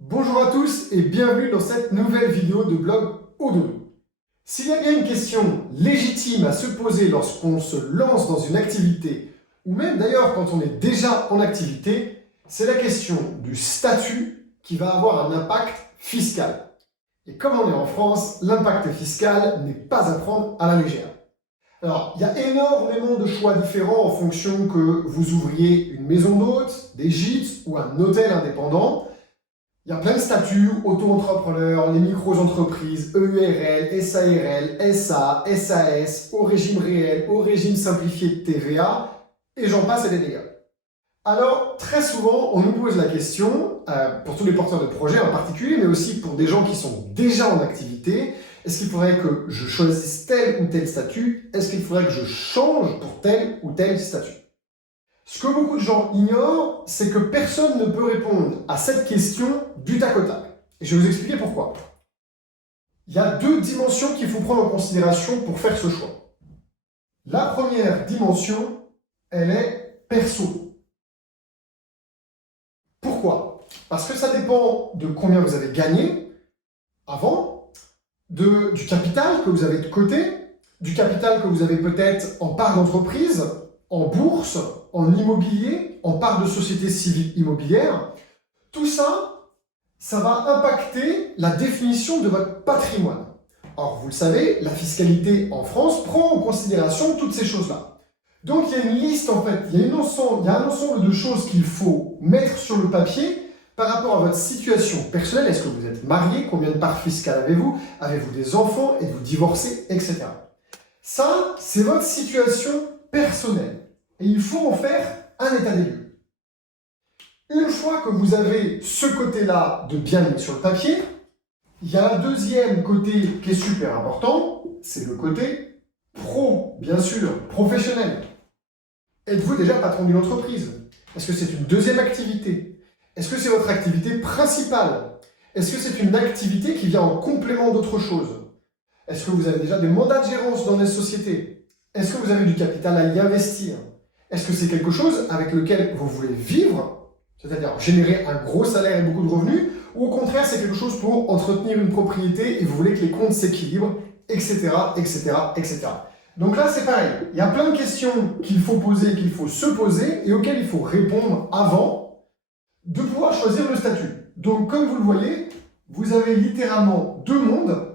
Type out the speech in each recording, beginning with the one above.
Bonjour à tous et bienvenue dans cette nouvelle vidéo de blog Ododo. S'il y a bien une question légitime à se poser lorsqu'on se lance dans une activité, ou même d'ailleurs quand on est déjà en activité, c'est la question du statut qui va avoir un impact fiscal. Et comme on est en France, l'impact fiscal n'est pas à prendre à la légère. Alors, il y a énormément de choix différents en fonction que vous ouvriez une maison d'hôtes, des gîtes ou un hôtel indépendant. Il y a plein de statuts, auto-entrepreneurs, les micro-entreprises, EURL, SARL, SA, SAS, au régime réel, au régime simplifié de TVA, et j'en passe et des dégâts. Alors, très souvent, on nous pose la question, pour tous les porteurs de projets en particulier, mais aussi pour des gens qui sont déjà en activité, est-ce qu'il faudrait que je choisisse tel ou tel statut? Est-ce qu'il faudrait que je change pour tel ou tel statut? Ce que beaucoup de gens ignorent, c'est que personne ne peut répondre à cette question du tac au tac. Et je vais vous expliquer pourquoi. Il y a deux dimensions qu'il faut prendre en considération pour faire ce choix. La première dimension, elle est perso. Pourquoi? Parce que ça dépend de combien vous avez gagné avant, du capital que vous avez de côté, du capital que vous avez peut-être en part d'entreprise, en bourse, en immobilier, en part de société civile immobilière. Tout ça, ça va impacter la définition de votre patrimoine. Or, vous le savez, la fiscalité en France prend en considération toutes ces choses-là. Donc, il y a une liste, en fait, il y a un ensemble de choses qu'il faut mettre sur le papier par rapport à votre situation personnelle. Est-ce que vous êtes marié? Combien de parts fiscales avez-vous? Avez-vous des enfants? Êtes-vous divorcé? Etc. Ça, c'est votre situation personnelle. Et il faut en faire un état des lieux. Une fois que vous avez ce côté-là de bien mis sur le papier, il y a un deuxième côté qui est super important, c'est le côté pro, bien sûr, professionnel. Êtes-vous déjà patron d'une entreprise? Est-ce que c'est une deuxième activité? Est-ce que c'est votre activité principale? Est-ce que c'est une activité qui vient en complément d'autre chose? Est-ce que vous avez déjà des mandats de gérance dans des sociétés? Est-ce que vous avez du capital à y investir? Est-ce que c'est quelque chose avec lequel vous voulez vivre, c'est-à-dire générer un gros salaire et beaucoup de revenus, ou au contraire, c'est quelque chose pour entretenir une propriété et vous voulez que les comptes s'équilibrent, etc., etc., etc. Donc là, c'est pareil. Il y a plein de questions qu'il faut poser, qu'il faut se poser et auxquelles il faut répondre avant de pouvoir choisir le statut. Donc, comme vous le voyez, vous avez littéralement deux mondes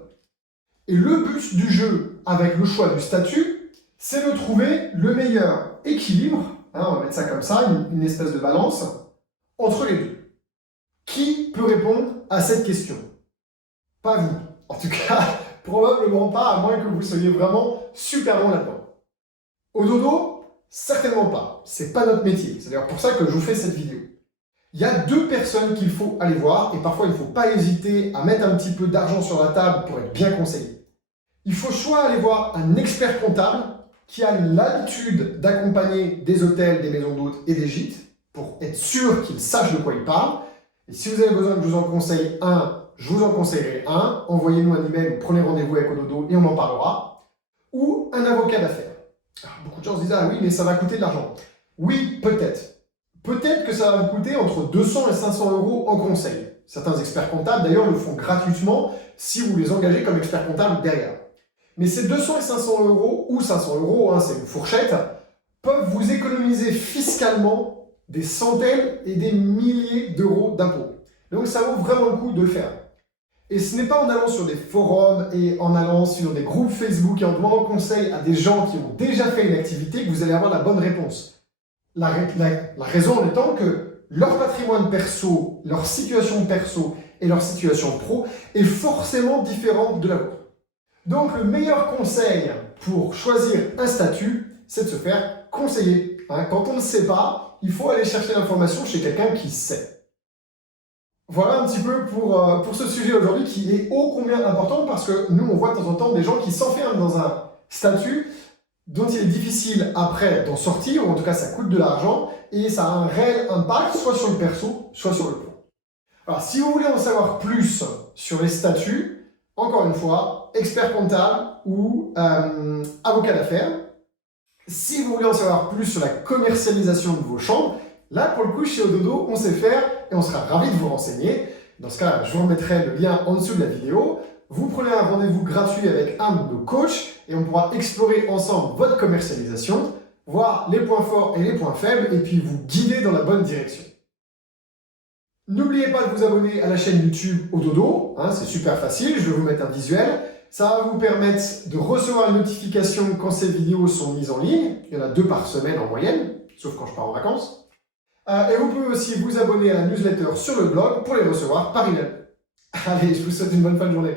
et le but du jeu avec le choix du statut, c'est de trouver le meilleur équilibre, hein, on va mettre ça comme ça, une espèce de balance, entre les deux. Qui peut répondre à cette question? Pas vous. En tout cas, probablement pas, à moins que vous soyez vraiment super bon là-dedans. Ododo, certainement pas. C'est pas notre métier. C'est d'ailleurs pour ça que je vous fais cette vidéo. Il y a deux personnes qu'il faut aller voir, et parfois il ne faut pas hésiter à mettre un petit peu d'argent sur la table pour être bien conseillé. Il faut soit aller voir un expert comptable qui a l'habitude d'accompagner des hôtels, des maisons d'hôtes et des gîtes pour être sûr qu'il sache de quoi il parle. Et si vous avez besoin que je vous en conseille un, je vous en conseillerai un. Envoyez-nous un email ou prenez rendez-vous avec Ododo et on en parlera. Ou un avocat d'affaires. Beaucoup de gens se disent « Ah oui, mais ça va coûter de l'argent. » Oui, peut-être. Peut-être que ça va vous coûter entre 200 et 500 euros en conseil. Certains experts comptables, d'ailleurs, le font gratuitement si vous les engagez comme expert comptable derrière. Mais ces 200 et 500 euros, ou 500 euros, hein, c'est une fourchette, peuvent vous économiser fiscalement des centaines et des milliers d'euros d'impôts. Donc ça vaut vraiment le coup de le faire. Et ce n'est pas en allant sur des forums et en allant sur des groupes Facebook et en demandant conseil à des gens qui ont déjà fait une activité que vous allez avoir la bonne réponse. La raison en étant que leur patrimoine perso, leur situation perso et leur situation pro est forcément différente de la vôtre. Donc le meilleur conseil pour choisir un statut, c'est de se faire conseiller. Quand on ne sait pas, il faut aller chercher l'information chez quelqu'un qui sait. Voilà un petit peu pour ce sujet aujourd'hui qui est ô combien important parce que nous, on voit de temps en temps des gens qui s'enferment dans un statut dont il est difficile après d'en sortir, ou en tout cas ça coûte de l'argent, et ça a un réel impact soit sur le perso, soit sur le pro. Alors si vous voulez en savoir plus sur les statuts, encore une fois, expert comptable ou avocat d'affaires. Si vous voulez en savoir plus sur la commercialisation de vos chambres, là, pour le coup, chez Ododo, on sait faire et on sera ravis de vous renseigner. Dans ce cas, je vous remettrai le lien en dessous de la vidéo. Vous prenez un rendez-vous gratuit avec un de nos coachs et on pourra explorer ensemble votre commercialisation, voir les points forts et les points faibles et puis vous guider dans la bonne direction. N'oubliez pas de vous abonner à la chaîne YouTube Ododo, c'est super facile, je vais vous mettre un visuel. Ça va vous permettre de recevoir une notification quand ces vidéos sont mises en ligne. Il y en a 2 par semaine en moyenne, sauf quand je pars en vacances. Et vous pouvez aussi vous abonner à la newsletter sur le blog pour les recevoir par email. Allez, je vous souhaite une bonne fin de journée.